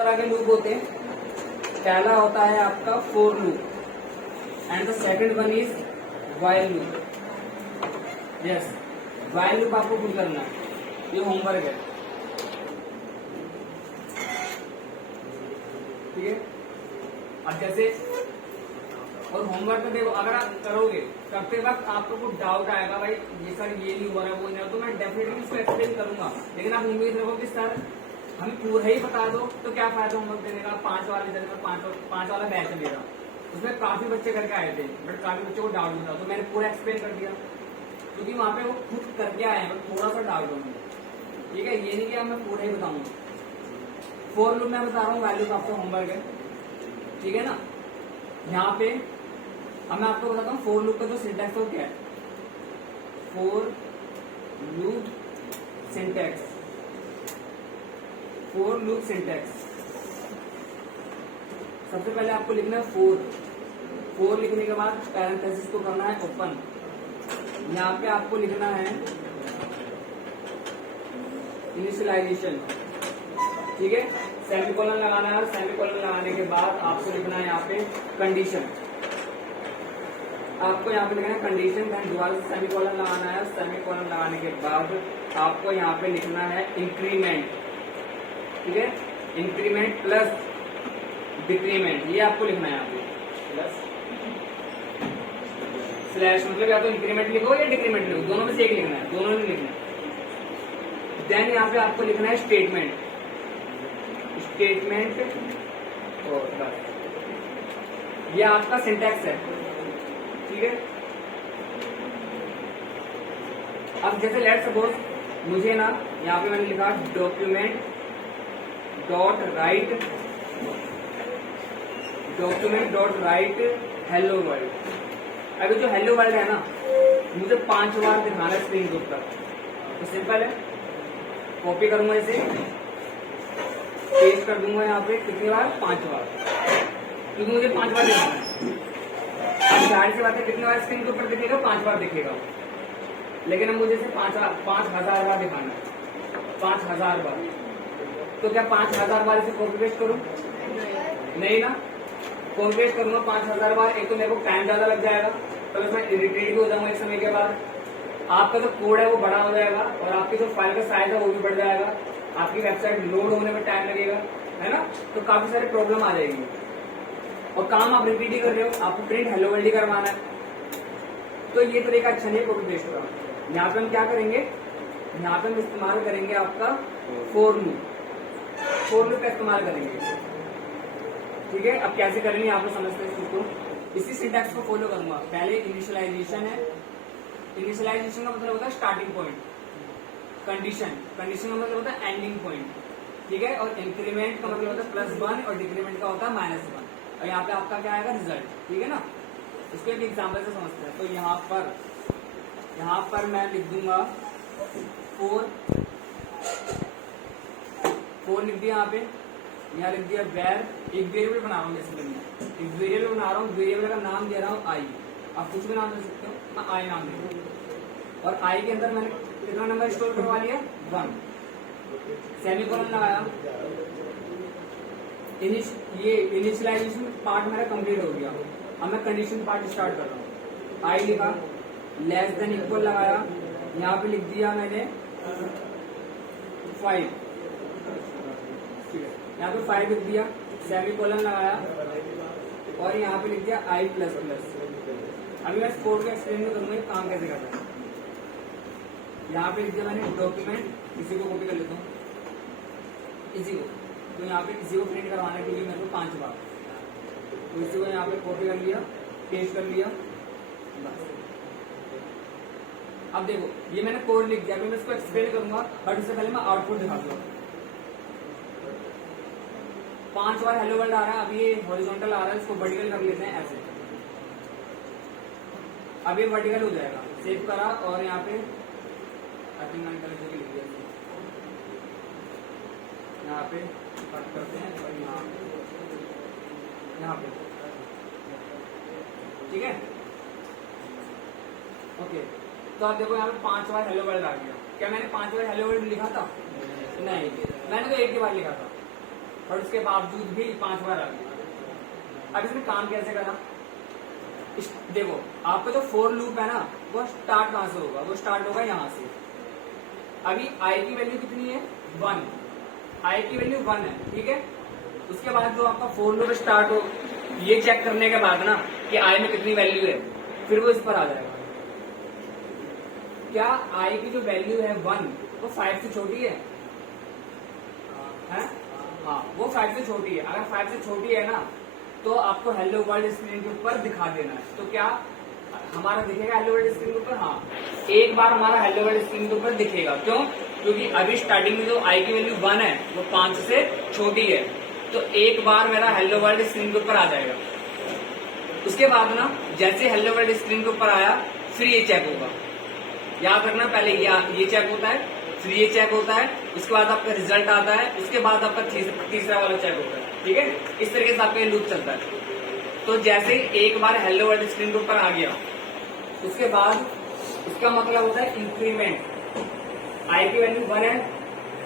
तरह के लूप होते हैं। पहला होता है आपका for loop and the second one is while loop. Yes, while loop आपको खुद करना है, ये होमवर्क है, ठीक है। अब जैसे और होमवर्क में देखो, अगर आप करोगे करते वक्त आपको कुछ डाउट आएगा, भाई ये सर ये नहीं हो रहा है वो नहीं हो रहा, तो मैं डेफिनेटली उसको एक्सप्लेन करूंगा। लेकिन आप उम्मीद रखो कि सर हमें पूरा ही बता दो, तो क्या फायदा होमवर्क देने का। 5 वाले दिन में 5 वाला बैच मेरा, उसमें काफी बच्चे करके आए थे, बट काफी बच्चों को डाउट नहीं था, तो मैंने पूरा एक्सप्लेन कर दिया, क्योंकि वहां पे वो खुद करके आए हैं, बट थोड़ा सा डाउट होंगे, ठीक है। ये नहीं कि मैं पूरा ही बताऊंगा। फोर लूप मैं बता रहा हूँ, वैल्यू का आपका होमवर्क है, ठीक है ना। यहाँ पे अब मैं आपको बताता हूँ फोर लूप का जो सिंटैक्स है वो क्या है। For loop syntax, for loop syntax, सबसे पहले आपको लिखना है फोर। फोर लिखने के बाद पैरेंथेसिस को करना है ओपन। यहाँ पे आपको लिखना है इनिशियलाइजेशन, ठीक है। सेमीकोलन लगाना है, और सेमीकोलन लगाने के बाद आपको लिखना है यहाँ पे कंडीशन। आपको यहाँ पे लिखना है कंडीशन, दोबारा से सेमीकोलन लगाना है, सेमीकोलन लगाने के बाद आपको यहाँ पे लिखना है इंक्रीमेंट, ठीक है। इंक्रीमेंट प्लस डिक्रीमेंट, ये आपको लिखना है यहाँ पे, प्लस स्लैश, मतलब या तो इंक्रीमेंट लिखो या डिक्रीमेंट लिखो, दोनों में से एक लिखना है, दोनों नहीं लिखना है। देन यहाँ पे आपको लिखना है स्टेटमेंट, स्टेटमेंट, और बस ये आपका सिंटैक्स है, ठीक है। अब जैसे लेट्स सपोज मुझे ना यहाँ पे मैंने लिखा document dot right, document dot right hello world. अभी जो हेलो वर्ल्ड है ना, मुझे 5 बार दिखाना है स्क्रीन के ऊपर, तो सिंपल है, कॉपी करूंगा इसे, पेस्ट कर दूंगा यहाँ पे, कितनी बार, 5 बार, क्योंकि मुझे 5 बार दिखाना है। अब जाहिर सी बात है कितनी बार स्क्रीन के ऊपर दिखेगा, 5 बार दिखेगा, लेकिन अब मुझे इसे 5,000 बार दिखाना है, 5,000 बार। तो क्या 5,000 बार इसे कॉपी पेस्ट करूं? नहीं ना, कॉपी पेस्ट करूंगा 5,000 बार, एक तो मेरे को टाइम ज्यादा लग जाएगा, तो मैं इरिटेट भी हो जाऊंगा एक समय के बाद। आपका जो कोड है वो बड़ा हो जाएगा, और आपकी जो फाइल का साइज है वो भी बढ़ जाएगा, आपकी वेबसाइट लोड होने में टाइम लगेगा, है ना। तो काफी सारी प्रॉब्लम आ जाएगी, और काम आप रिपीट ही कर रहे हो, आपको प्रिंट हेलो वर्ल्ड ही करवाना है, तो ये तरीका अच्छा नहीं कॉपी पेस्ट का। यहाँ पे हम क्या करेंगे, यहाँ पे हम इस्तेमाल करेंगे आपका फोर लूप, फोर लूप का इस्तेमाल करेंगे, ठीक है। अब कैसे करेंगे आप लोग समझते हैं इसको, इसी सिंटैक्स को फॉलो करूंगा। पहले इनिशियलाइजेशन है, इनिशियलाइजेशन का मतलब होता है स्टार्टिंग पॉइंट, कंडीशन, कंडीशन का मतलब होता है एंडिंग पॉइंट, ठीक है। और इंक्रीमेंट का मतलब होता है +1, और डिक्रीमेंट का होता है -1, और यहाँ पे आपका क्या आएगा, रिजल्ट, ठीक है ना। इसको एक एग्जाम्पल से समझते हैं। तो यहाँ पर मैं लिख दूंगा 4 लिख दिया, यहाँ लिख दिया वेर, एक वेरिएबल बना रहा हूँ, जैसे मैं एक वेरिएबल बना रहा हूँ, वेरिएबल का नाम दे रहा हूँ आई, आप कुछ भी नाम दे सकते हो, मैं आई नाम दे रहा हूँ, और आई के अंदर मैंने कितना नंबर स्टोर करवा लिया, 1, सेमीकोलन लगाया। ये इनिशियलाइजेशन पार्ट मेरा कंप्लीट हो गया, अब मैं कंडीशन पार्ट स्टार्ट कर रहा हूँ। आई लिखा, लेस देन इक्वल लगाया, यहाँ पे लिख दिया मैंने 5, यहाँ पे 5 लिख दिया, सेमीकोलन लगाया, और यहाँ पे लिख दिया I++। अभी मैं इस कोड को एक्सप्लेन करूंगा काम कैसे करना है। यहाँ पे लिख दिया मैंने डॉक्यूमेंट, इसी को कॉपी कर लेता हूँ, इसी को, तो यहाँ पे इसी को प्रिंट करवाने के लिए मेरे को 5 बार, तो इसी को यहाँ पे कॉपी कर लिया, पेस्ट कर लिया, बस। अब देखो ये मैंने कोड लिख दिया, अभी मैं इसको एक्सप्लेन करूंगा, बट इससे पहले मैं आउटपुट दिखा दूंगा। 5 बार हेलो वर्ल्ड आ रहा है, अब ये हॉरिजॉन्टल आ रहा है, इसको वर्टिकल कर लेते हैं ऐसे, अब ये वर्टिकल हो जाएगा। सेव करा, और यहाँ पे लिख दिया, यहाँ पे कट करते हैं, और यहाँ पे ठीक है, ओके। तो आप देखो यहाँ पे 5 बार हेलो वर्ल्ड आ गया। क्या मैंने 5 बार हेलो वर्ल्ड लिखा था? नहीं, मैंने तो एक ही बार लिखा था, और उसके बावजूद भी 5 बार आ गया। अब इसमें काम कैसे करना, देखो आपका जो फोर लूप है ना वो स्टार्ट कहां से होगा, वो स्टार्ट होगा यहां से। अभी आई की वैल्यू कितनी है 1, आई की वैल्यू 1 है, ठीक है। उसके बाद जो आपका फोर लूप स्टार्ट हो, ये चेक करने के बाद ना कि आई में कितनी वैल्यू है, फिर वो इस पर आ जाएगा। क्या आई की जो वैल्यू है 1 वो 5 से छोटी है? हाँ, वो 5 से छोटी है। अगर 5 से छोटी है ना तो आपको हेलो वर्ल्ड स्क्रीन के ऊपर दिखा देना है। तो क्या हमारा दिखेगा हेलो वर्ल्ड स्क्रीन के ऊपर? हाँ, एक बार हमारा हेलो वर्ल्ड स्क्रीन के ऊपर दिखेगा। क्यों? क्योंकि अभी स्टार्टिंग में जो आई की वैल्यू 1 है वो 5 से छोटी है, तो एक बार मेरा हेलो वर्ल्ड स्क्रीन के ऊपर आ जाएगा। उसके बाद ना जैसे हेलो वर्ल्ड स्क्रीन के ऊपर आया फिर ये चेक होगा। याद रखना, पहले ये चेक होता है, फिर ये चेक होता है, उसके बाद आपका रिजल्ट आता है, उसके बाद आपका तीसरा वाला चेक होता है, ठीक है। इस तरीके से आपका ये लूप चलता है। तो जैसे एक बार हेलो वर्ल्ड स्क्रीन के ऊपर आ गया, उसके बाद इसका मतलब होता है इंक्रीमेंट। आई की वैल्यू 1 है,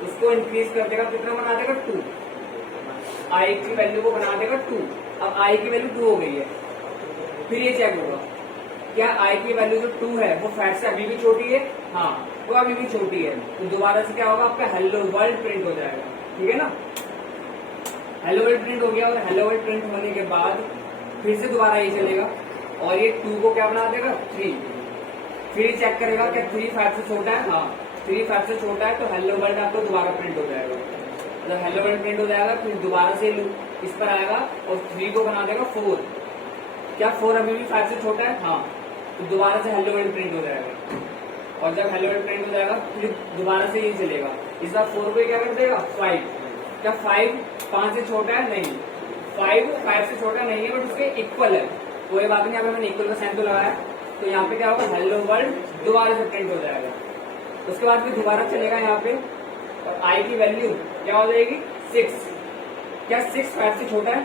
उसको इंक्रीज कर देगा, कितना बना देगा 2। आई की वैल्यू को बना देगा 2। अब आई की वैल्यू 2 हो गई है, फिर ये चेक होगा क्या आई की वैल्यू जो 2 है वो 5 से अभी भी छोटी है? हाँ, वो अभी भी छोटी है। तो दोबारा से क्या होगा, आपका हेलो वर्ल्ड प्रिंट हो जाएगा, ठीक है ना। हेलो वर्ल्ड प्रिंट हो गया, और हेलो वर्ल्ड प्रिंट होने के बाद फिर से दोबारा ये चलेगा और ये 2 को क्या बना देगा 3। फिर चेक करेगा क्या 3 5 से छोटा है? हाँ, 3 5 से छोटा है, तो हेलो वर्ल्ड आपको दोबारा प्रिंट हो जाएगा। जब हेलो वर्ल्ड प्रिंट हो जाएगा फिर दोबारा से इस पर आएगा और 3 को बना देगा 4। क्या 4 अभी भी 5 से छोटा है? हाँ, तो दोबारा से हेलो वर्ल्ड प्रिंट हो जाएगा। और जब हेलो वर्ल्ड प्रिंट हो जाएगा फिर दोबारा से ये चलेगा। इस बार 4 को क्या कर देगा 5। क्या 5 5 से छोटा है? नहीं, 5 5 से छोटा नहीं है, बट उसके इक्वल है। कोई बात नहीं, यहाँ पे मैंने इक्वल का साइन तो लगाया, तो यहाँ पे क्या होगा, हेलो वर्ल्ड दोबारा से प्रिंट हो जाएगा। उसके बाद फिर दोबारा चलेगा यहाँ पे, और आई की वैल्यू क्या हो जाएगी 6। क्या 6 5 से छोटा है?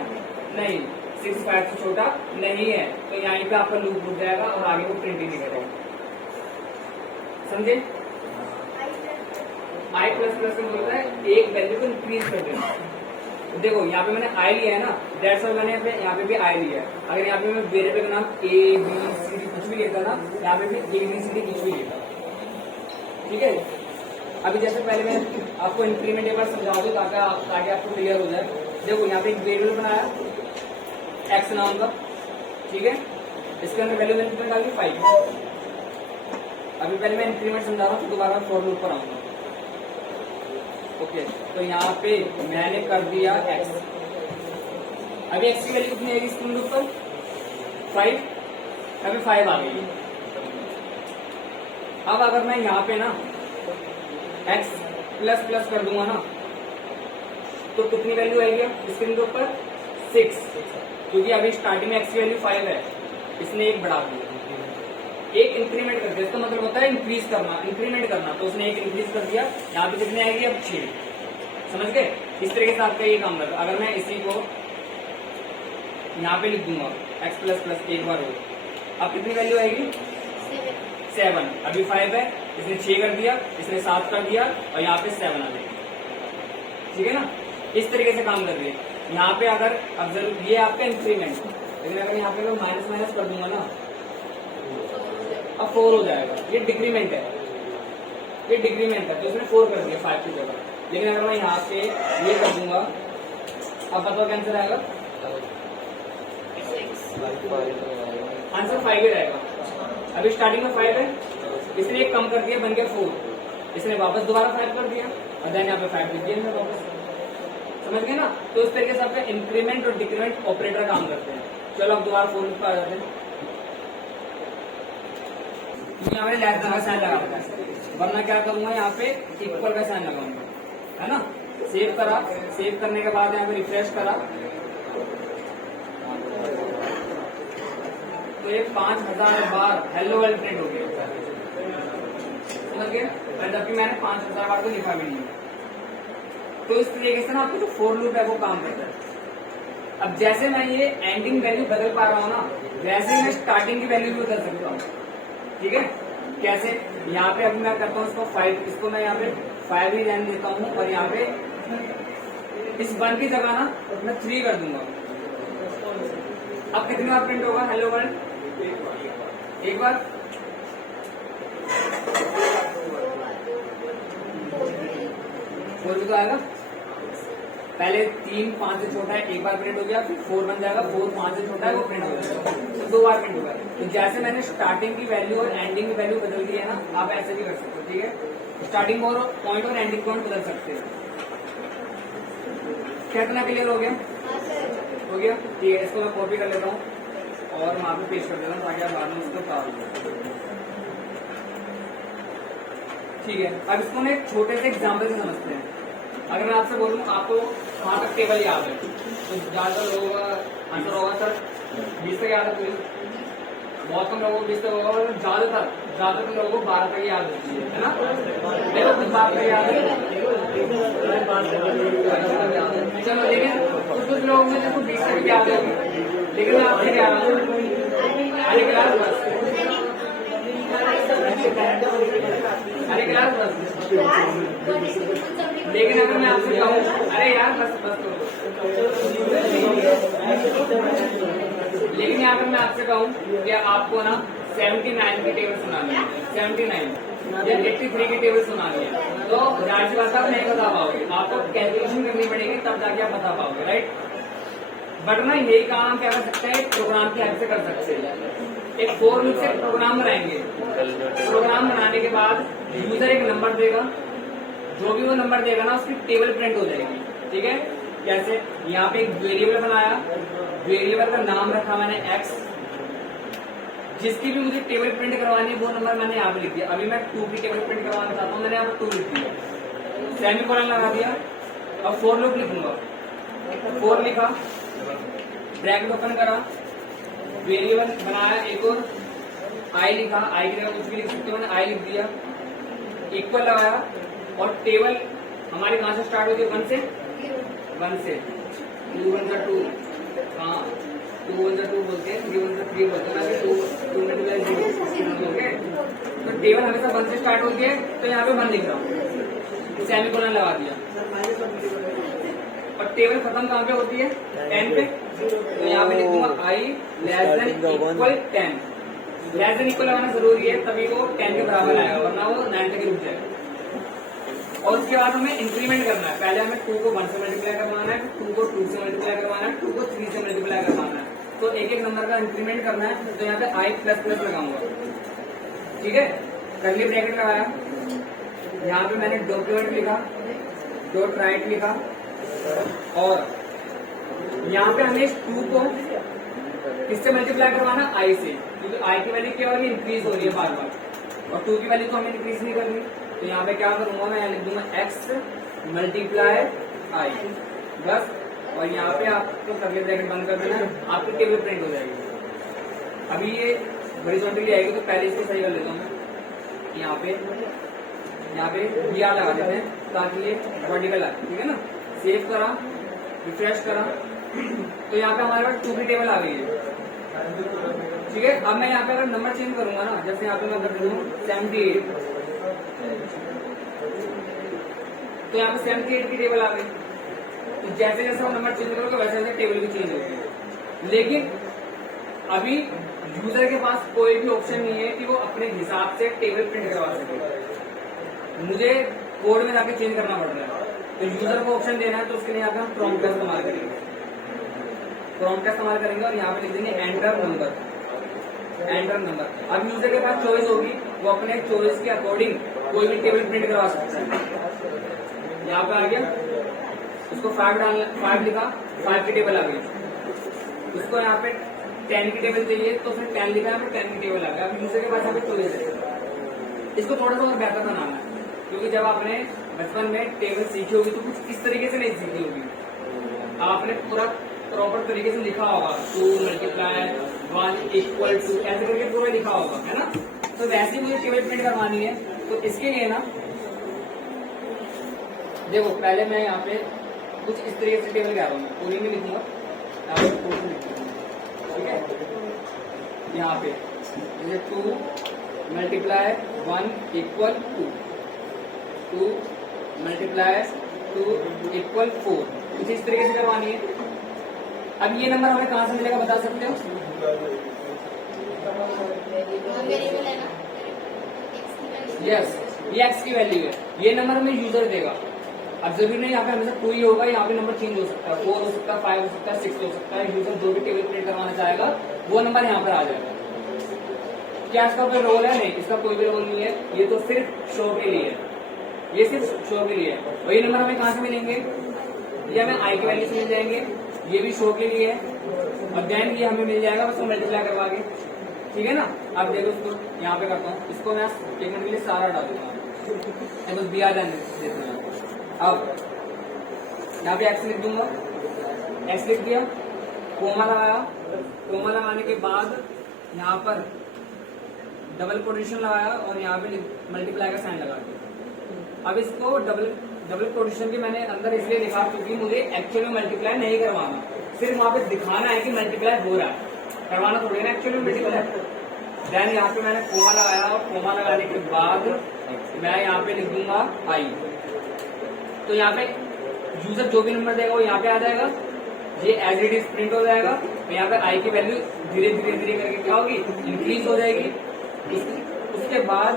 नहीं, 6 5 से छोटा नहीं है, तो यहाँ पे आपका लूप रुक जाएगा और आगे को प्रिंट ही नहीं करेगा। समझे? आई प्लस प्लस में बोलता है एक वैल्यू को इंक्रीज कर देना। देखो यहाँ पे मैंने आई लिया है ना, दैट्स व्हाई मैंने यहाँ पे भी आई लिया है। अगर यहाँ पे मैं वेरिएबल का नाम ए बी सी डी कुछ भी लेता ना, यहाँ पे भी ए बी सी डी कुछ भी लेता, ठीक है। अभी जैसे पहले मैं आपको इंक्रीमेंट एक बार समझा दूं ताकि आपको क्लियर हो जाए। देखो यहाँ पे एक वेरिएबल बनाया एक्स नाम का, ठीक है। इसके अंदर वैल्यू मैंने कितना डाली 5। अभी पहले मैं इंक्रीमेंट समझा रहा हूँ, तो दोबारा फॉर लूप पर आऊंगा। ओके, तो यहाँ पे मैंने कर दिया x। अभी x की वैल्यू कितनी आएगी स्क्रीन लूप पर 5। अभी 5 आ गई। अब अगर मैं यहाँ पे ना x प्लस प्लस कर दूंगा ना, तो कितनी वैल्यू आएगी स्क्रीन लूप पर 6, क्योंकि अभी स्टार्टिंग में x की वैल्यू 5 है, इसने एक बढ़ा दिया, एक इंक्रीमेंट कर दिया। इसका मतलब होता है इंक्रीज करना, इंक्रीमेंट करना। तो उसने एक इंक्रीज कर दिया, यहाँ पे कितने आएगी अब 6। समझ गए? इस तरीके से आपका ये काम करता। अगर मैं इसी को यहाँ पे लिख दूंगा x प्लस प्लस एक बार हो, अब कितनी वैल्यू आएगी 7। अभी 5 है, इसने 6 कर दिया, इसने 7 कर दिया, और यहाँ पे 7 आ जाएगी, ठीक है ना। इस तरीके से काम कर रही है। यहाँ पे अगर अब जरूर ये आपका इंक्रीमेंट, लेकिन अगर यहाँ पे मैं माइनस माइनस कर दूंगा ना, अब 4 हो जाएगा। ये डिक्रीमेंट है, ये डिक्रीमेंट है, तो इसने 4 कर दिया 5 की जगह। लेकिन अगर मैं यहाँ से ये कर दूंगा, अब बताओ क्या आंसर आएगा? आंसर 5 ही रहेगा। अभी स्टार्टिंग में 5 है, इसने एक कम कर दिया, बन गया 4। इसने वापस दोबारा 5 कर दिया, और देन यहाँ पे 5 लिख दिया वापस। समझ गए ना? तो इस तरीके से आपका इंक्रीमेंट और डिक्रीमेंट ऑपरेटर काम करते हैं। चलो अब दोबारा 4 पर आ जाते हैं। यहाँ पे लेस देन का साइन लगा रखा है, वरना क्या करूंगा यहाँ पे इक्वल का साइन लगाऊंगा, है ना। सेव करा, सेव करने के बाद यहाँ पे रिफ्रेश करा, तो ये 5000 बार हेलो वर्ल्ड प्रिंट हो गया। समझ गए? जबकि मैंने 5000 बार तो लिखा भी नहीं। तो इस तरीके से ना आपको जो फोर लूप है वो काम करता है। अब जैसे मैं ये एंडिंग वैल्यू बदल पा रहा हूँ ना, वैसे ही मैं स्टार्टिंग की वैल्यू भी बदल सकता हूँ, ठीक है। कैसे? यहाँ पे अभी मैं करता हूँ इसको 5, इसको मैं यहाँ पे 5 ही रहने देता हूँ, और यहाँ पे इस 1 की जगह ना मैं 3 कर दूंगा। अब कितनी बार प्रिंट होगा हेलो वर्ल्ड? एक बार। फोर भी तो आएगा। पहले 3 5 से छोटा है, एक बार प्रिंट हो गया, फिर 4 बन जाएगा, 4 5 से छोटा है वो प्रिंट हो जाएगा, तो 2 बार प्रिंट होगा। तो जैसे मैंने स्टार्टिंग की वैल्यू और एंडिंग की वैल्यू बदल दी है ना, आप ऐसे भी कर सकते हो। ठीक है, स्टार्टिंग पॉइंट और एंडिंग पॉइंट बदल सकते हो। क्या इतना क्लियर हो गया? हो गया। ठीक है, इसको मैं कॉपी कर लेता हूँ और वहां पे पेश कर देता हूँ ताकि आप बाद में उसको प्राप्त हो। ठीक है, अब इसको ना एक छोटे से एग्जाम्पल से समझते हैं। अगर मैं आपसे बोलूँ आपको वहां तक टेबल याद है, तो ज्यादातर लोगों का आंसर होगा सर 20 तक याद है पूरी, बहुत कम लोगों को 20 तक होगा, और ज्यादातर लोगों को 12 तक याद होती है ना? देखो कुछ 12 तक याद है, चलो। लेकिन कुछ लोगों में देखो 20 तक याद होगी, लेकिन मैं आपसे क्या रहा हूँ, अरे क्लास बस, अरे क्लास बस। लेकिन अगर मैं आपसे कहूँ अरे यार बस लेकिन यहाँ पर मैं आपसे कहूँ कि आपको ना 79 की टेबल सुनानी है, 79 या 83 की टेबल सुनानी है, तो जाहिर सी बात आप नहीं बता पाओगे, आपको कैलकुलेशन करनी पड़ेगी तब जाके आप बता पाओगे, राइट? बट ना यही काम हम क्या कर सकते हैं, प्रोग्राम की हेल्प से कर सकते हैं। एक फॉर लूप से प्रोग्राम बनाएंगे, प्रोग्राम बनाने के बाद यूजर एक नंबर देगा, जो भी वो नंबर देगा ना उसकी टेबल प्रिंट हो जाएगी। ठीक है, जैसे यहाँ पे एक वेरिएबल बनाया, वेरिएबल का नाम रखा मैंने x, जिसकी भी मुझे टेबल प्रिंट करवानी है वो नंबर मैंने यहाँ पे लिख दिया। अभी मैं 2 की टेबल प्रिंट करवाना चाहता हूँ, मैंने यहाँ पे 2 लिख दिया, सेमीकोलन लगा दिया। अब फॉर लूप लिखूंगा, 4 लिखा, ब्रैकेट ओपन करा, वेरिएबल बनाया एक और आई लिखा, आई की जगह कुछ भी लिख सकते हो, मैंने आई लिख दिया, इक्वल लगाया, और टेबल हमारी कहां से स्टार्ट होती है? 1 से 2 1 2, हाँ 2 1 2 बोलते हैं, 3 1 3 बोलते हैं, 2 ओके। तो टेबल हमेशा 1 से स्टार्ट होती है, तो यहाँ पे 1 लिख रहा हूँ, सेमीकोलन लगा दिया, और टेबल खत्म कहाँ पे होती है? 10 पे, तो यहाँ पे लिख दूंगा I less than equal 10। Less than equal लगाना जरूरी है, तभी वो 10 के बराबर आएगा, वरना वो 9 तक रुक जाएगा। और उसके बाद हमें इंक्रीमेंट करना है, पहले हमें 2 को 1 से मल्टीप्लाई करवाना है, 2 को 2 से मल्टीप्लाई करवाना है, 2 को 3 से मल्टीप्लाई करवाना है, तो एक एक नंबर का इंक्रीमेंट करना है। तो यहाँ पे आई प्लस प्लस लगाऊंगा, ठीक है, कर्ली ब्रैकेट लगाया, यहाँ पे मैंने डॉक्यूमेंट लिखा, डॉट राइट लिखा, और यहाँ पे हमें 2 को किससे मल्टीप्लाई करवाना? आई से, क्योंकि आई की वैल्यू क्या हो रही है? इंक्रीज हो रही है बार बार, और 2 की वैल्यू को हमें इंक्रीज नहीं करनी। तो यहाँ पे क्या करूंगा मैं, लिख दूंगा x मल्टीप्लाई आई बस, और यहाँ पे आपको कर्ली ब्रैकेट बंद कर देना, आपकी टेबल प्रिंट हो जाएगी। अभी ये हॉरिजॉन्टली आएगी, तो पहले इसको सही कर लेता हूँ मैं, यहाँ पे VR लगा देते हैं ताकि ये वर्टिकल आए, ठीक है ना। सेव करा, रिफ्रेश करा, तो यहाँ पे हमारे पास 2 की टेबल आ गई है, ठीक है। अब मैं यहाँ पे अगर नंबर चेंज करूंगा ना, जैसे यहाँ पे मैं कर दूँ 78, तो यहाँ पे 78 की टेबल आ गई। तो जैसे जैसे वो नंबर चेंज करोगे वैसे वैसे टेबल भी चेंज होगी। लेकिन अभी यूजर के पास कोई भी ऑप्शन नहीं है कि वो अपने हिसाब से टेबल प्रिंट करवा सके, मुझे कोड में जाके चेंज करना पड़ रहा है। तो यूजर को ऑप्शन देना है, तो उसके लिए यहाँ पे हम प्रॉम्प्ट का इस्तेमाल करेंगे, प्रॉम्प्ट का इस्तेमाल करेंगे, और यहाँ पे लिख देंगे एंटर नंबर, एंटर नंबर। अब यूजर के पास चॉइस होगी, वो अपने चॉइस के अकॉर्डिंग कोई भी टेबल प्रिंट करवा सकता है। यहाँ पे आ गया, उसको 5 लिखा, 5 की टेबल आ गई। उसको यहाँ पे 10 की टेबल चाहिए, तो फिर 10 लिखा, यहाँ पे 10 की टेबल आ गया। अब यूजर के पास यहाँ पे चॉइस है। इसको थोड़ा सा और बेहतर बनाना है, क्योंकि जब आपने बचपन में टेबल सीखी होगी तो कुछ इस तरीके से नहीं सीखी होगी, आपने पूरा प्रॉपर तरीके से लिखा होगा, 2 मल्टीप्लाई 1 इक्वल टू, ऐसे करके पूरा लिखा होगा, है ना। तो वैसे ही मुझे टेबल प्रिंट करवानी है, तो इसके लिए ना देखो, पहले मैं यहाँ पे कुछ इस तरीके से टेबल कह रहा हूँ, पूरी में लिखूंगा, ठीक है। यहाँ पे 2 मल्टीप्लाई 1 इक्वल 2 मल्टीप्लाई 2 इक्वल 4, कुछ इस तरीके से करवानी है। अब ये नंबर हमें कहाँ से मिलेगा बता सकते हो? यस, ये एक्स की वैल्यू है, ये नंबर हमें यूजर देगा। अब जरूरी नहीं यहाँ पे हमेशा 2 ही होगा, यहाँ पे नंबर चेंज हो सकता है, 4 हो सकता है, 5 हो सकता है, 6 हो सकता है। यूजर जो भी टेबल प्रिंट करवाना चाहेगा वो नंबर यहाँ पर आ जाएगा। क्या इसका कोई रोल है? नहीं, इसका कोई भी रोल नहीं है, ये तो सिर्फ शो के लिए है, ये सिर्फ शो के लिए है। वही नंबर हमें कहाँ से मिलेंगे? ये हमें आई की वैल्यू से मिल जाएंगे, ये भी शो के लिए है, और देन ये हमें मिल जाएगा उसको मल्टीप्लाई करवा के, ठीक है ना। अब देखो इसको यहाँ पे करता हूँ, इसको मैं एक मिनट के लिए सारा डाल दूंगा, बस दिया जाने। अब यहाँ पे एक्स लिख दूंगा, एक्स लिख दिया, कोमा लगाया, कोमा लगाने के बाद यहाँ पर डबल कोटेशन लगाया और यहाँ पे मल्टीप्लाई का साइन लगा दिया। अब इसको डबल कोटेशन के मैंने अंदर इसलिए लिखा क्योंकि मुझे एक्चुअल में मल्टीप्लाई नहीं करवाना, सिर्फ वहां पे दिखाना है कि मल्टीप्लाई हो रहा है, करवाना थोड़ी ना एक्चुअली मल्टीप्लाई। देन यहाँ पे मैंने कोमा लगाया और कोमा लगाने के बाद मैं यहाँ पे लिख दूंगा आई। तो यहाँ पे यूजर जो भी नंबर देगा वो यहाँ पे आ जाएगा, ये एज इट इज प्रिंट हो जाएगा। तो यहाँ पे आई की वैल्यू धीरे धीरे धीरे करके क्या होगी? इंक्रीज हो जाएगी। उसके बाद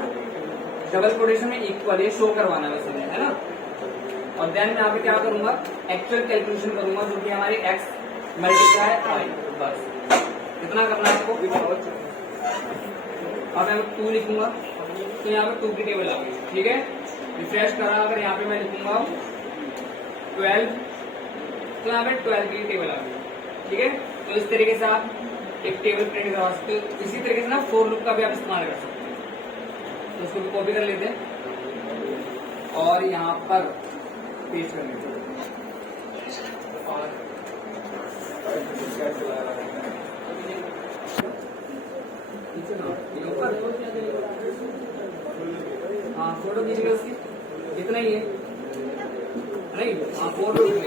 डबल कोटेशन में इक्वल ये शो करवाना है ना। और देन मैं यहाँ पे क्या करूंगा? एक्चुअल कैलकुलेशन करूंगा जो कि हमारी एक्स मल्टीप्लाई आई, बस इतना करना है आपको। अब मैं 2 लिखूंगा तो यहाँ पे 2 की टेबल आ गई, ठीक है। रिफ्रेश करा, अगर यहाँ पे मैं लिखूंगा 12 तो यहाँ पे 12 की टेबल आ गई, ठीक है। तो इस तरीके से आप एक टेबल प्रिंट करवा सकते हो। इसी तरीके से ना फॉर लूप का भी आप इस्तेमाल कर सकते हैं। तो उसको भी कॉपी कर लेते हैं और यहाँ पर पेस्ट कर लेते हैं। हाँ फोटो खींच गया उसकी, इतना ही है नहीं, हाँ फोटो खींच